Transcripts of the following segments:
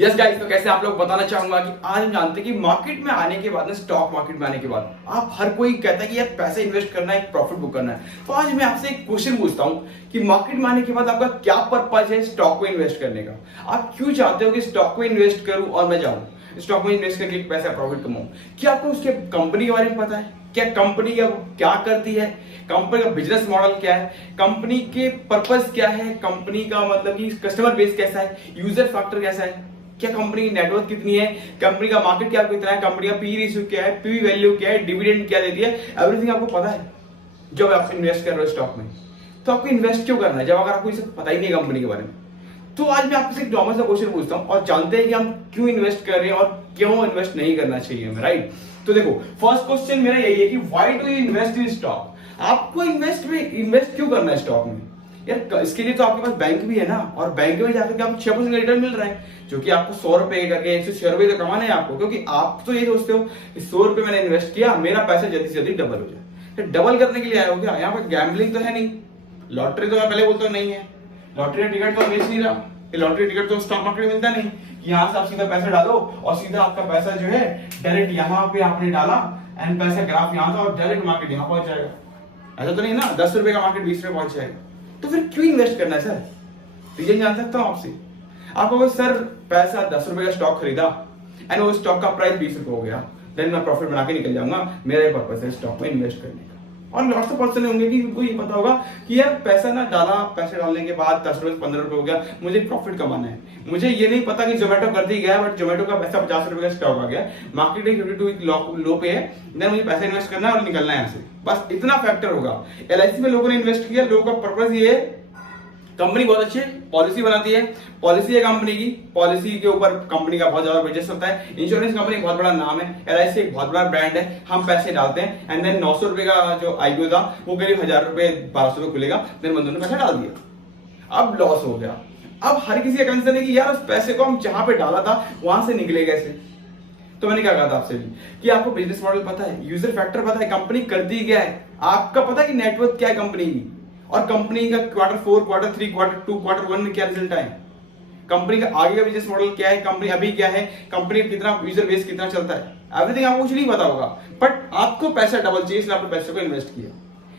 Yes guys, तो कैसे आप लोग बताना चाहूंगा कि आज हम जानते हैं कि मार्केट में आने के बाद ना, स्टॉक मार्केट में आने के बाद आप हर कोई कहता है कि यार पैसे इन्वेस्ट करना है, प्रॉफिट बुक करना है। तो आज मैं आपसे एक क्वेश्चन पूछता हूं कि मार्केट में आने के बाद आपका क्या पर्पज है स्टॉक में इन्वेस्ट करने का। आप क्यों चाहते हो कि स्टॉक में इन्वेस्ट करूं और मैं जाऊं स्टॉक में इन्वेस्ट करके पैसा प्रॉफिट कमाऊं? क्या आपको उसके कंपनी के बारे में पता है? क्या कंपनी क्या करती है, कंपनी का बिजनेस मॉडल क्या है, कंपनी के पर्पस क्या है, कंपनी का मतलब कि कस्टमर बेस कैसा है, यूजर फैक्टर कैसा है, क्या कंपनी की नेटवर्क कितनी है, कंपनी का मार्केट कैप कितना है, कंपनी का पी रेशियो क्या है, पी वैल्यू क्या है, डिविडेंड क्या देती है, एवरीथिंग आपको पता है जब आप इन्वेस्ट कर रहे हो स्टॉक में। तो आपको इन्वेस्ट क्यों करना है जब अगर आपको इसे पता ही नहीं है कंपनी के बारे में? तो आज मैं आपसे एक नॉर्मल सा क्वेश्चन पूछता हूं और जानते हैं कि हम क्यों इन्वेस्ट कर रहे हैं और क्यों इन्वेस्ट नहीं करना चाहिए हमें, राइट? तो देखो, फर्स्ट क्वेश्चन मेरा यही है कि why do you invest in stock? आपको इन्वेस्ट क्यों करना है स्टॉक में? यार इसके लिए तो आपके पास बैंक भी है ना, और बैंक में जाकर के आपको 6% रिटर्न मिल रहा है, जो कि आपको 100 रुपए करके 106 रुपए तो कमाने हैं आपको, क्योंकि आप तो ये सोचते हो कि 100 रुपए मैंने इन्वेस्ट किया, मेरा पैसा जल्दी से जल्दी डबल हो जाए। तो डबल करने के लिए आया हो क्या? यहाँ पर गैम्बलिंग तो है नहीं, लॉटरी तो मैं पहले बोलता हूँ नहीं है, लॉटरी का टिकट तो बेच नहीं रहा, लॉटरी टिकट तो स्टॉक मार्केट में मिलता नहीं। यहाँ से आप सीधा पैसा डालो और सीधा आपका पैसा जो है डायरेक्ट यहाँ पे आपने डाला एंड पैसा ग्राफ यहाँ था और डायरेक्ट मार्केट यहाँ पहुंच जाएगा। ऐसा तो नहीं ना 10 रुपए का मार्केट 20 रुपए पहुंच जाएगा। तो फिर क्यों इन्वेस्ट करना है सर? रीजन जान सकता हूं आपसे? आप अगर सर पैसा 10 रुपए का स्टॉक खरीदा एंड वो स्टॉक का प्राइस 20 रुपए हो गया, देन मैं प्रॉफिट बना के निकल जाऊंगा, मेरा ये पर्पस है स्टॉक में इन्वेस्ट करने का। और लॉट्स ऑफ पर्सन होंगे कि उनको ये पता होगा कि यार पैसा ना डाला, पैसे डालने के बाद 10 रुपए 15 रुपए हो गया, मुझे प्रॉफिट कमाना है। मुझे ये नहीं पता कि जोमेटो कर दी गया, बट जोमेटो का पैसा 50 रुपए का स्टॉक आ गया, मार्केट में 52 लो पे है, देन मुझे पैसा इन्वेस्ट करना है और निकलना है यहाँ से। बस इतना फैक्टर होगा। एलआईसी में लोगों ने इन्वेस्ट किया, लोगों का पर्पस ये है, कंपनी बहुत अच्छी पॉलिसी बनाती है, पॉलिसी है कंपनी की, पॉलिसी के ऊपर कंपनी का बहुत ज्यादा बिजनेस होता है, इंश्योरेंस कंपनी बहुत बड़ा नाम है, एलआईसी एक बहुत बड़ा ब्रांड है, हम पैसे डालते हैं एंड देन 900 रुपए का जो आईपीओ था वो करीब 1000 रुपए 1200 रुपए खुलेगा, देन बंदों ने पैसा डाल दिया, अब लॉस हो गया। अब हर किसी का कंसर्न है कि यार उस पैसे को हम जहां पे डाला था वहां से निकले कैसे? तो मैंने क्या कहा था आपसे भी कि आपको बिजनेस मॉडल पता है, यूजर फैक्टर पता है, कंपनी करती क्या है, आपका पता है कि नेटवर्क क्या है कंपनी की, और कंपनी का क्वार्टर 4, क्वार्टर 3, क्वार्टर 2, क्वार्टर 1 में क्या रिजल्ट आए, कंपनी का आगे का बिजनेस मॉडल क्या है, कंपनी अभी क्या है, कंपनी कितना यूजर बेस कितना चलता है, एवरीथिंग आपको कुछ नहीं पता होगा, बट आपको पैसा डबल चाहिए इसलिए आपने पैसे को इन्वेस्ट किया।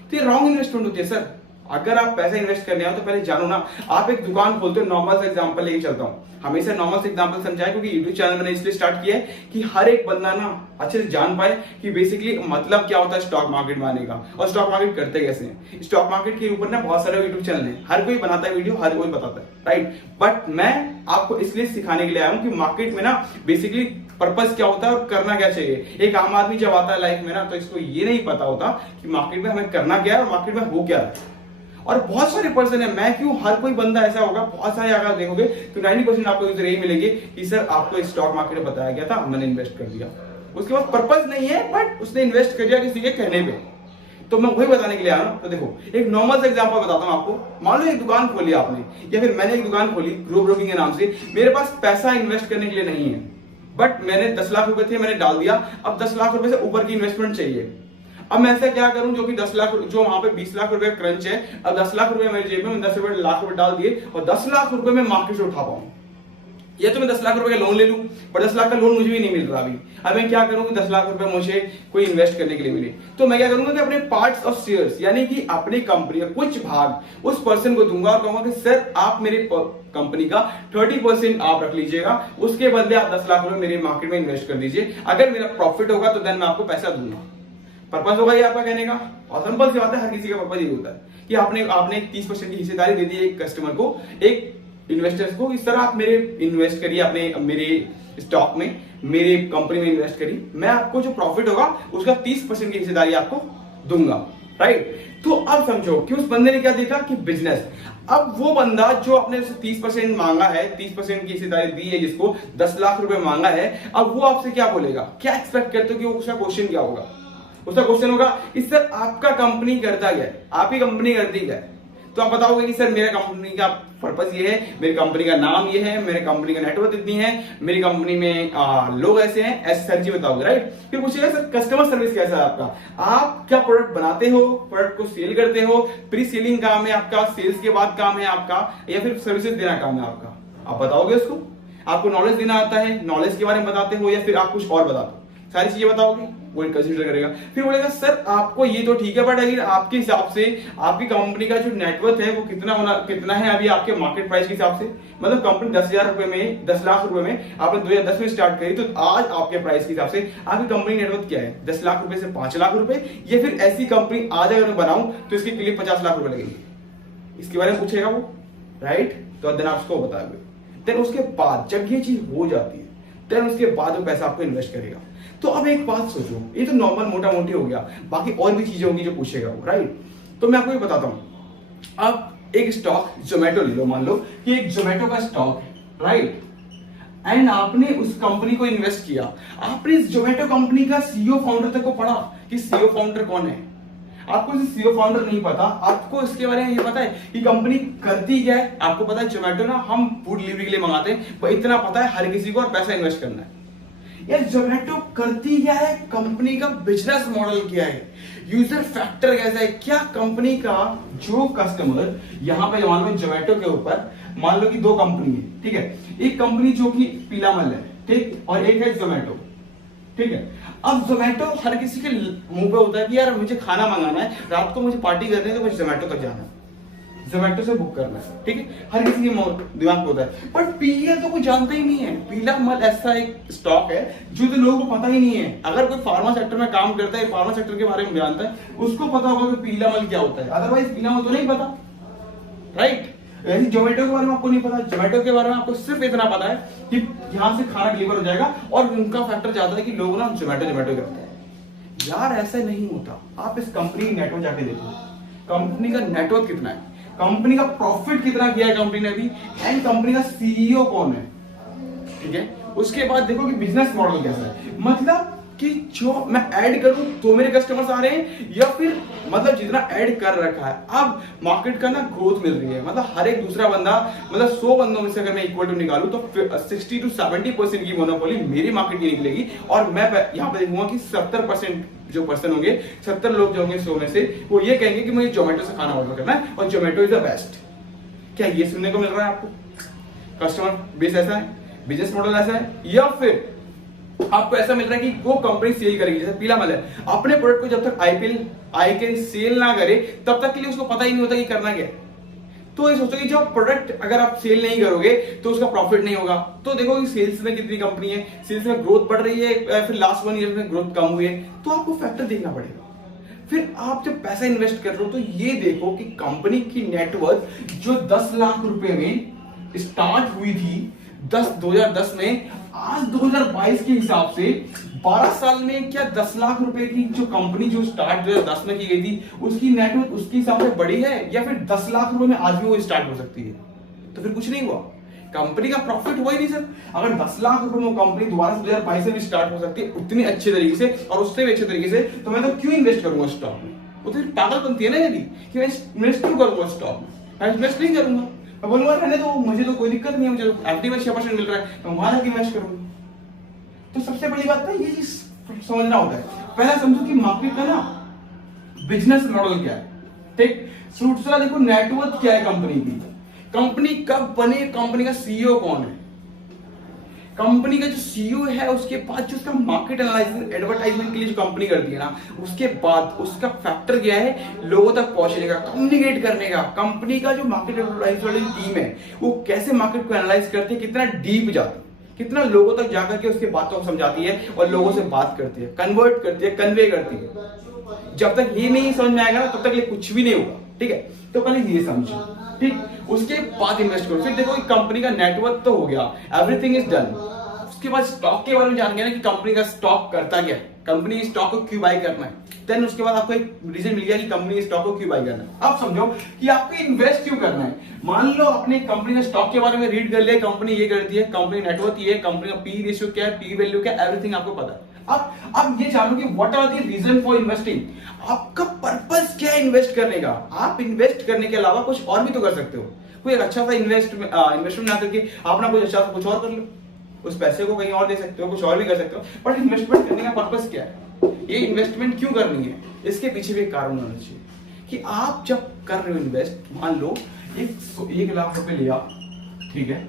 तो ये रॉन्ग इन्वेस्टमेंट होती है सर। अगर आप पैसा इन्वेस्ट करने आओ तो पहले जानो ना, आप एक दुकान खोलते हो, नॉर्मल सा एग्जांपल लेके चलता हूं, हमेशा नॉर्मल से एग्जांपल समझाए, क्योंकि यूट्यूब चैनल मैंने इसलिए स्टार्ट किया है कि हर एक बंदा ना अच्छे से जान पाए कि बेसिकली मतलब क्या होता है स्टॉक मार्केट में आने का और स्टॉक मार्केट करते कैसे हैं। स्टॉक मार्केट के ऊपर ना बहुत सारे यूट्यूब चैनल है, हर कोई बनाता है वीडियो, हर कोई बताता है, राइट? बट मैं आपको इसलिए सिखाने के लिए आया हूं कि मार्केट में ना बेसिकली पर्पस क्या होता है और करना क्या चाहिए। एक आम आदमी जब आता है लाइफ में ना, तो इसको ये नहीं पता होता कि मार्केट में हमें करना क्या है और मार्केट में हो क्या है। और बहुत सारे पर्सन है, मैं क्यों, हर कोई बंदा ऐसा होगा, बहुत सारे अगर देखोगे तो 90% आपको यूजर यही मिलेंगे कि सर आपको स्टॉक मार्केट में बताया गया था, मैंने इन्वेस्ट कर दिया, उसके पास पर्पस नहीं है बट उसने इन्वेस्ट कर दिया किसी के कहने पे। तो मैं वही बताने के लिए आया हूं। तो देखो, एक नॉर्मल सा एग्जांपल बताता हूं आपको। मान लो एक दुकान खोली आपने, या फिर मैंने एक दुकान खोली ग्रो ब्रोकिंग के नाम से, मेरे पास पैसा इन्वेस्ट करने के लिए नहीं है, बट मैंने 10 लाख रुपए थे, मैंने डाल दिया, अब 10 लाख रुपए से ऊपर की इन्वेस्टमेंट चाहिए। अब मैं ऐसा क्या करूं जो कि 10 लाख, जो वहां पे 20 लाख रुपए क्रंच है, अब 10 लाख रुपए मेरी जेब में, 10 लाख रुपए डाल दिए और 10 लाख रुपए में मार्केट से उठा पाऊं। या तो मैं 10 लाख रुपए का लोन ले लूं, पर 10 लाख का लोन मुझे भी नहीं मिल रहा अभी। अब मैं क्या करूं कि 10 लाख रुपए मुझे कोई इन्वेस्ट करने के लिए मिले, तो मैं क्या करूंगा कि अपने पार्ट्स ऑफ शेयर्स, यानी कि अपनी कंपनी का कुछ भाग उस पर्सन को दूंगा और कहूंगा कि सर आप मेरे कंपनी का 30% आप रख लीजिएगा, उसके बदले आप 10 लाख रुपए मेरे मार्केट में इन्वेस्ट कर दीजिए, अगर मेरा प्रॉफिट होगा तो देन मैं आपको पैसा दूंगा। पर्पस होगा ये आपका कहने का, और सिंपल सी बात है, हर किसी का पर्पस ये होता है कि आपने 30% की हिस्सेदारी दे दी एक कस्टमर को, एक इन्वेस्टर्स को, इस तरह आप मेरे इन्वेस्ट करिए, अपने मेरे स्टॉक में, मेरे कंपनी में इन्वेस्ट करिए, मैं आपको जो प्रॉफिट होगा उसका 30% की हिस्सेदारी आपको दूंगा, राइट? तो अब समझो कि उस बंदे ने क्या देखा कि बिजनेस। अब वो बंदा जो अपने से 30% मांगा है, 30% की हिस्सेदारी दी है, जिसको 10 लाख रुपए मांगा है, अब वो आपसे क्या बोलेगा, क्या एक्सपेक्ट करते हो कि उसका क्वेश्चन क्या होगा? उसका क्वेश्चन होगा कि सर आपका कंपनी करता क्या है, आप ही कंपनी करती क्या है? तो आप बताओगे कि सर मेरे कंपनी का पर्पस ये है, मेरी कंपनी का नाम ये है, मेरे कंपनी का नेटवर्क इतनी है, मेरी कंपनी में लोग ऐसे हैं, ऐसे सर जी बताओगे, राइट? फिर पूछेगा सर कस्टमर सर्विस कैसा है आपका, आप क्या प्रोडक्ट बनाते हो, प्रोडक्ट को सेल करते हो, प्री सेलिंग काम है आपका, सेल्स के बाद काम है आपका, या फिर सर्विसेज देना काम है आपका? आप बताओगे उसको। आपको नॉलेज देना आता है, नॉलेज के बारे में बताते हो, या फिर आप कुछ और बताते हो, सारी चीजें बताओगे, वो कंसीडर करेगा। फिर बोलेगा सर आपको ये तो ठीक है, बट अगर आपके हिसाब से आपकी कंपनी का जो नेटवर्थ है वो कितना है अभी आपके मार्केट प्राइस के हिसाब से, मतलब कंपनी 10,000 रुपए में, 10 लाख रुपए में आपने 2010 में स्टार्ट करी, तो आज आपके प्राइस के हिसाब से आपकी कंपनी नेटवर्थ क्या है, 10 लाख रुपए से 5 लाख रुपए, या फिर ऐसी कंपनी आज अगर मैं बनाऊं तो इसके लिए 50 लाख रुपए लगेंगे, इसके बारे में पूछेगा वो, राइट। तो देन आप उसको बताओगे, देन उसके बाद जब ये चीज हो जाती है, देन उसके बाद वो पैसा आपको इन्वेस्ट करेगा। तो अब एक बात सोचो, ये तो नॉर्मल मोटा मोटी हो गया, बाकी और भी चीजें होंगी जो पूछेगा वो, राइट। तो मैं आपको ये बताता हूं, आप एक स्टॉक जोमेटो ले लो, मान लो कि एक जोमेटो का स्टॉक है, राइट, एंड आपने उस कंपनी को इन्वेस्ट किया, आपने इस जोमेटो कंपनी का सीईओ फाउंडर तक को पढ़ा कि सीईओ फाउंडर कौन है। आपको सीईओ फाउंडर नहीं पता, आपको इसके बारे में ये पता है कि कंपनी करती क्या है, आपको पता है जोमेटो ना हम फूड डिलीवरी के लिए मंगाते हैं, पर इतना पता है हर किसी को, और पैसा इन्वेस्ट करना है। यार जोमेटो करती क्या है, कंपनी का बिजनेस मॉडल क्या है, यूजर फैक्टर कैसा है, क्या कंपनी का जो कस्टमर, यहां पे मान लो जोमेटो के ऊपर मान लो कि दो कंपनी है, ठीक है, एक कंपनी जो कि पीलामल है, ठीक, और एक है जोमेटो, ठीक है। अब जोमेटो हर किसी के मुंह पे होता है कि यार मुझे खाना मंगाना है, रात को मुझे पार्टी करनी है, तो मुझे जोमेटो तक जाना है, जोमेटो से बुक करना है, ठीक है, हर किसी के दिमाग में होता है। बट पीएल तो कोई जानता ही नहीं है, पीलामल ऐसा एक स्टॉक है जो तो लोगों को पता ही नहीं है। अगर कोई फार्मा सेक्टर में काम करता है, फार्मा सेक्टर के बारे में जानता है, उसको पता होगा कि पीलामल क्या होता है, अदरवाइज पीलामल तो नहीं पता, राइट। ऐसे जोमेटो के बारे में आपको नहीं पता, जोमेटो के बारे में आपको सिर्फ इतना पता है कि यहां से खाना डिलीवर हो जाएगा, और उनका फैक्टर ज्यादा है कि लोग ना जोमेटो करते हैं। यार ऐसा नहीं होता, आप इस कंपनी की नेटवर्क जाके देखो, कंपनी का नेटवर्क कितना है, कंपनी का प्रॉफिट कितना किया है कंपनी ने अभी, एंड कंपनी का सीईओ कौन है, ठीक है। उसके बाद देखो कि बिजनेस मॉडल कैसा है, मतलब कि जो मैं ऐड करूं तो मेरे कस्टमर्स आ रहे हैं, या फिर मतलब जितना ऐड कर रखा है, अब मार्केट का ना ग्रोथ मिल रही है, मतलब हर एक दूसरा बंदा, मतलब 100 बंदों में से अगर मैं इक्वल टू निकालूं तो 60 to 70% की मोनोपोली मेरी मार्केट की निकलेगी, और मैं यहाँ पे देखूंगा कि 70% जो पर्सन होंगे, 70 लोग जो होंगे 100 में से, वो ये कहेंगे कि मुझे जोमेटो से खाना ऑर्डर करना है और जोमेटो इज द बेस्ट। क्या ये सुनने को मिल रहा है आपको? कस्टमर बेस ऐसा है, बिजनेस मॉडल ऐसा है, या फिर आपको ऐसा मिल रहा है कि वो कंपनी सेल करेगी, जैसे पीलामल है, अपने प्रोडक्ट को जब तक आईपीएल सेल ना करे तब तक के लिए उसको पता ही नहीं होता कि करना क्या है। तो ये सोचो कि जो प्रोडक्ट अगर आप सेल नहीं करोगे तो उसका प्रॉफिट नहीं होगा। तो देखो कि सेल्स में कितनी कंपनी है, सेल्स में ग्रोथ बढ़ रही है, फिर लास्ट 1 ईयर में ग्रोथ कम हुई है, तो आपको फैक्टर देखना पड़ेगा। फिर आप जब पैसा इन्वेस्ट कर रहे हो तो ये देखो कि कंपनी की नेटवर्थ जो 10 लाख रुपए में स्टार्ट हुई थी 2010 में, आज 2022 के हिसाब से 12 साल में क्या 10 लाख रुपए की जो कंपनी जो स्टार्ट 2010 में की गई थी उसकी नेटवर्थ उसके हिसाब से बड़ी है, या फिर 10 लाख रुपए में आज भी वो स्टार्ट हो सकती है? तो फिर कुछ नहीं हुआ, कंपनी का प्रॉफिट हुआ ही नहीं सर। अगर 10 लाख रुपए में कंपनी दोबारा से 2022 में भी स्टार्ट हो सकती है उतनी अच्छे तरीके से और उससे भी अच्छे तरीके से, तो मैं तो क्यों इन्वेस्ट करूंगा स्टॉक में? वो तो पागलपंती है ना यदि कि मैं इन्वेस्ट क्यों करूंगा स्टॉक में, मैं इन्वेस्ट नहीं करूंगा, मैं बोलूंगा रहने दो, मुझे तो कोई दिक्कत नहीं है, मुझे एफडी में 6% मिल रहा है, मैं वहां जाके इन्वेस्ट करूंगा। तो सबसे बड़ी बात ना ये चीज समझना होता है, पहला समझो कि मार्केट का ना बिजनेस मॉडल क्या है, ठीक। दूसरा देखो नेटवर्थ क्या है कंपनी की, कंपनी कब बने, कंपनी का सीईओ कौन है, कंपनी का जो सीईओ है उसके बाद जो उसका मार्केट एनालिसिस एडवर्टाइजमेंट के लिए जो कंपनी करती है ना, उसके बाद उसका फैक्टर क्या है लोगों तक पहुंचने का, कम्युनिकेट करने का। कंपनी का जो मार्केट एडवर्टाइज वाली टीम है वो कैसे मार्केट को एनालाइज करती है, कितना डीप जाती है, कितना लोगों तक जाकर के उसके बातों को समझाती है और लोगों से बात करती है, कन्वर्ट करती है, कन्वे करती है। जब तक ये नहीं समझ में आएगा ना तब तक ये कुछ भी नहीं होगा, ठीक है। तो पहले ये समझो, ठीक, उसके बाद इन्वेस्ट करो। फिर देखो कंपनी का नेटवर्क तो हो गया, एवरीथिंग इज डन। उसके बाद स्टॉक के बारे में जान गया ना कि कंपनी का स्टॉक करता क्या है, कंपनी की स्टॉक को क्यों बाय करना है, देन उसके बाद आपको एक रीजन मिल गया कि कंपनी के स्टॉक को क्यों बाय करना है। अब समझो कि आपको इन्वेस्ट क्यों करना है। मान लो अपने कंपनी के स्टॉक के बारे में रीड कर लिया, कंपनी ये करती है, कंपनी नेटवर्क ये है, कंपनी का पी रेशियो क्या है, पी वैल्यू क्या है, एवरीथिंग आपको पता है। अब ये जानो कि what are the reason for investing, आपका पर्पस क्या है इन्वेस्ट करने का। आप इन्वेस्ट करने के अलावा कुछ और भी तो कर सकते हो, कोई एक अच्छा सा इन्वेस्टमेंट ना करके आप ना कुछ अच्छा सा कुछ और कर लो, उस पैसे को कहीं और दे सकते हो, कुछ और भी कर सकते हो। बट इन्वेस्टमेंट करने का पर्पस क्या है, ये इन्वेस्टमेंट क्यों करनी है, इसके पीछे भी एक कारण होना चाहिए कि आप जब कर रहे हो इन्वेस्ट, मान लो 1 लाख रुपए लिया, ठीक है,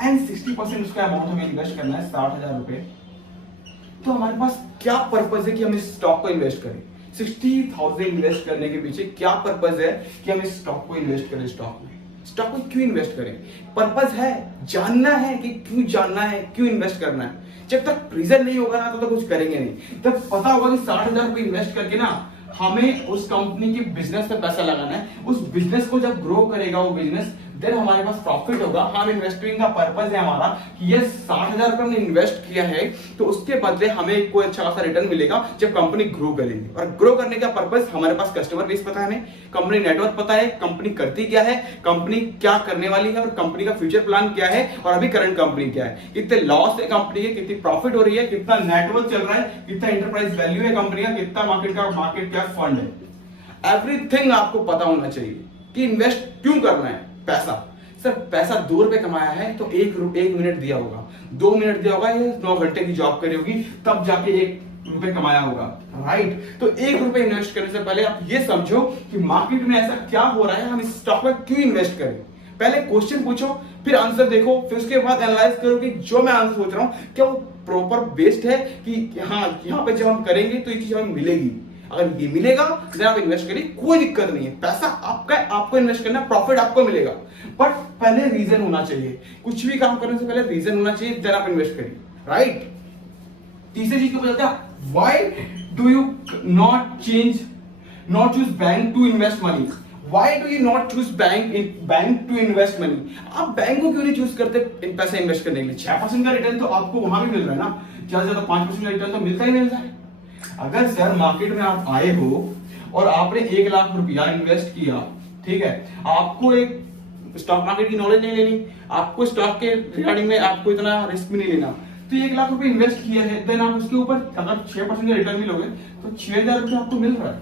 एंड 60% उसका अमाउंट हमें इन्वेस्ट करना है 60,000 रुपए। तो हमारे पास क्या पर्पज है कि हम इस स्टॉक को इन्वेस्ट करें? 60,000 इन्वेस्ट करने के पीछे क्या पर्पज है कि हम इस स्टॉक को इन्वेस्ट करें? स्टॉक में क्यों इन्वेस्ट करें? पर्पज है, जानना है कि क्यों जानना है, क्यों इन्वेस्ट करना है। जब तक रीजन नहीं होगा ना तो कुछ करेंगे नहीं। जब पता होगा कि 60,000 रुपए इन्वेस्ट करके ना हमें उस कंपनी के बिजनेस पे पैसा लगाना है, उस बिजनेस को जब ग्रो करेगा वो बिजनेस, देन हमारे पास प्रॉफिट होगा। हम इन्वेस्टिंग का पर्पज है हमारा कि ये 60,000 रुपए हमने इन्वेस्ट किया है तो उसके बदले हमें कोई अच्छा खासा रिटर्न मिलेगा जब कंपनी ग्रो करेगी। और ग्रो करने का पर्पज, हमारे पास कस्टमर बेस पता है, हमें कंपनी नेटवर्क पता है, कंपनी करती क्या है, कंपनी क्या करने वाली है और कंपनी का फ्यूचर प्लान क्या है और अभी करंट कंपनी क्या है, कितने लॉस है कंपनी के, कितनी प्रॉफिट हो रही है, कितना नेटवर्क चल रहा है, कितना इंटरप्राइज वैल्यू है कंपनी का, कितना मार्केट क्या फंड है। एवरीथिंग आपको पता होना चाहिए कि इन्वेस्ट क्यों करना है। पैसा, सर पैसा 2 रुपए कमाया है तो 1 मिनट दिया होगा, 2 मिनट दिया होगा, ये 9 घंटे की जॉब करी होगी तब जाके 1 रुपए कमाया होगा, राइट। तो 1 रुपए इन्वेस्ट करने से पहले आप ये समझो कि मार्केट में ऐसा क्या हो रहा है, हम इस स्टॉक में क्यों इन्वेस्ट करें। पहले क्वेश्चन पूछो, फिर आंसर देखो, फिर उसके बाद एनालाइज करो कि जो मैं आंसर सोच रहा हूं क्या वो प्रॉपर बेस्ड है कि हाँ यहाँ पे जब हम करेंगे तो ये चीज हमें मिलेगी। अगर ये मिलेगा तो आप इन्वेस्ट करिए, कोई दिक्कत नहीं है। पैसा आपका, आपको इन्वेस्ट करना, प्रॉफिट आपको मिलेगा, बट पहले रीजन होना चाहिए। कुछ भी काम करने से पहले रीजन होना चाहिए, देन आप इन्वेस्ट करिए, राइट। तीसरी चीज को बताते हैं, why do you not choose bank to invest money? Why do you not choose bank to invest money? आप बैंक को क्यों नहीं चूज करते पैसा इन्वेस्ट करने के लिए? 6% का रिटर्न तो आपको वहां भी मिल रहा है ना, ज्यादा ज्यादा 5% का रिटर्न तो मिलता ही मिलता है। अगर शेयर मार्केट में आप आए हो और आपने 1 लाख रुपया इन्वेस्ट किया, ठीक है, आपको एक स्टॉक मार्केट की नॉलेज नहीं लेनी, आपको स्टॉक के रिगार्डिंग में आपको इतना रिस्क भी नहीं लेना, तो 1 लाख रुपए इन्वेस्ट किया है, देन आप उसके ऊपर अगर 6% का रिटर्न मिलोगे तो 6,000 रुपए आपको मिल रहा है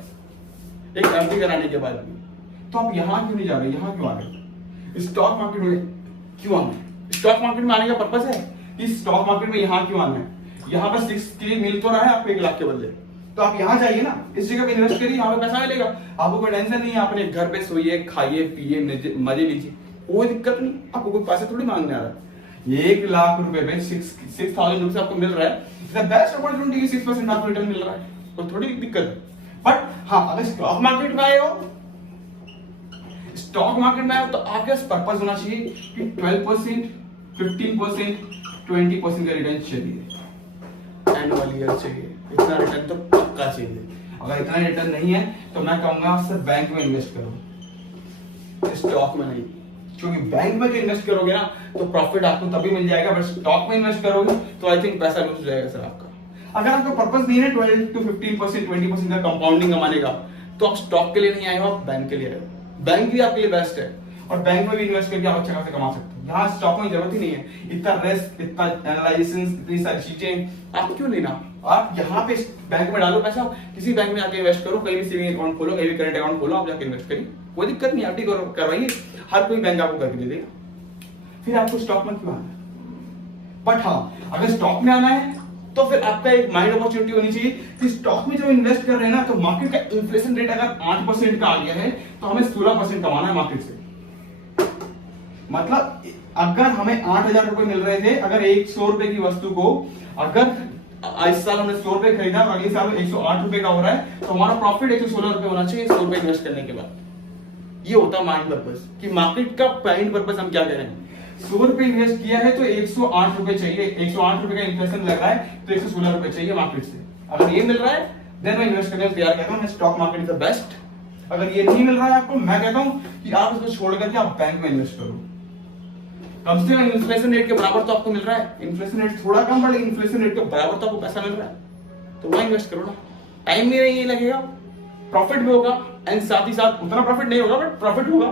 एक एफडी कराने के बाद भी। तो आप यहाँ क्यों नहीं जा रहे, यहाँ क्यों आ रहे? स्टॉक मार्केट में क्यों आना है? स्टॉक मार्केट में आने का पर्पस है कि स्टॉक मार्केट में यहाँ क्यों आना है? यहाँ पर 6K मिल तो रहा है आपको 1 लाख के बदले, तो आप यहाँ जाइए ना, इस जगह पे इन्वेस्ट करिए, यहाँ पे पैसा मिलेगा, आपको कोई टेंशन नहीं है, अपने घर पे सोइए, खाइए पिए, मजे लीजिए, कोई दिक्कत नहीं, आपको कोई पैसा थोड़ी मांगने आ रहा है। 1 लाख रुपए में 6,000 रुपए आपको मिल रहा है, बेस्ट अपॉर्चुनिटी, 6% आपको रिटर्न मिल रहा है, तो थोड़ी दिक्कत है। बट हाँ, अगर स्टॉक मार्केट में आए हो, तो आपके पास पर्पस होना चाहिए कि 12%, 15%, 20% का रिटर्न चाहिए, एनुअल ईयर चाहिए, इतना रिटर्न तो पक्का चाहिए। अगर इतना रिटर्न नहीं है तो मैं कहूंगा सिर्फ बैंक में इन्वेस्ट करो, स्टॉक में नहीं, क्योंकि बैंक में जो इन्वेस्ट करोगे ना तो प्रॉफिट आपको तभी मिल जाएगा, बट स्टॉक में इन्वेस्ट करोगे तो आई थिंक पैसा लूज हो जाएगा सर आपका। अगर आपका पर्पस नहीं है 12 to 15%, 20% का कंपाउंडिंग कमाने का, तो आप स्टॉक के लिए नहीं आए हो, आप बैंक के लिए आए हो। बैंक भी आपके लिए बेस्ट है और बैंक में भी इन्वेस्ट करके आप अच्छा खासा कमा सकते हो। यहाँ स्टॉक में जरूरत ही नहीं है, इतना रिस्क, इतना एनालिसिस, इतनी सारी चीजें आप क्यों लेना। आप यहाँ पे बैंक में डालो पैसा, किसी बैंक में आके इन्वेस्ट करो, कहीं भी सेविंग अकाउंट खोलो, कहीं भी करंट अकाउंट खोलो, आप जाके इन्वेस्ट करिए, कोई दिक्कत नहीं, एफडी करवाइए, हर कोई बैंक आपको करके दे देगा। फिर आपको स्टॉक में क्यों आना है? बट हाँ, अगर स्टॉक में आना है तो फिर आपका एक माइंड अपॉर्चुनिटी होनी चाहिए कि स्टॉक में जब इन्वेस्ट कर रहे हैं ना, तो मार्केट का इन्फ्लेशन रेट अगर 8% का आ गया है तो हमें 16% कमाना है मार्केट से। मतलब अगर हमें 8,000 रुपए मिल रहे थे, अगर 100 रुपए की वस्तु को अगर इस साल हमने 100 रुपए खरीदा और अगले साल 108 रुपए का हो रहा है, तो हमारा प्रॉफिट 116 रुपए होना चाहिए 100 रुपए इन्वेस्ट करने के बाद। ये होता है माइंड पर्पस कि मार्केट का पॉइंट पर्पस हम क्या कह रहे हैं। 100 रुपए इन्वेस्ट किया है तो 108 रुपए चाहिए, 108 रुपए का इन्फ्लेशन लग रहा है तो 116 रुपए चाहिए मार्केट से। अगर ये मिल रहा है देन मैं इन्वेस्ट करने को तैयार कहता हूँ, stock market is the best. अगर ये नहीं मिल रहा है आपको, मैं कहता हूँ कि आप इसको छोड़ करके आप बैंक में इन्वेस्ट करो। कम से कम इन्फ्लेशन रेट के बराबर तो आपको मिल रहा है, इन्फ्लेशन रेट थोड़ा कम बढ़े, इन्फ्लेशन रेट के बराबर तो आपको पैसा मिल रहा है, तो वहां इन्वेस्ट करो ना। टाइम भी नहीं लगेगा, प्रॉफिट भी होगा, एंड साथ ही साथ उतना प्रॉफिट नहीं होगा बट प्रॉफिट होगा,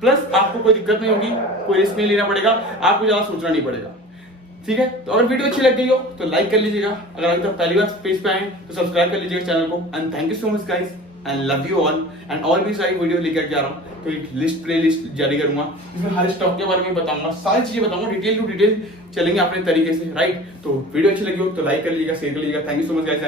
प्लस आपको कोई दिक्कत नहीं होगी, कोई रिस्क नहीं लेना पड़ेगा, आपको ज्यादा सोचना नहीं पड़ेगा। ठीक है, तो अगर वीडियो अच्छी लग गई हो तो लाइक कर लीजिएगा, अगर अभी तक पहली बार पेज पे आए तो सब्सक्राइब कर लीजिएगा चैनल को। And thank you so much guys, and love you all. And और भी सारी वीडियो लेकर के आ रहा हूँ, तो एक लिस्ट प्ले लिस्ट जारी करूंगा, इसमें हर स्टॉक के बारे में बताऊंगा, सारी चीजें बताऊंगा, डिटेल टू डिटेल चलेंगे अपने तरीके से, राइट। तो वीडियो अच्छी लगी हो तो लाइक कर लीजिएगा, शेयर कर लीजिएगा। Thank you so much guys.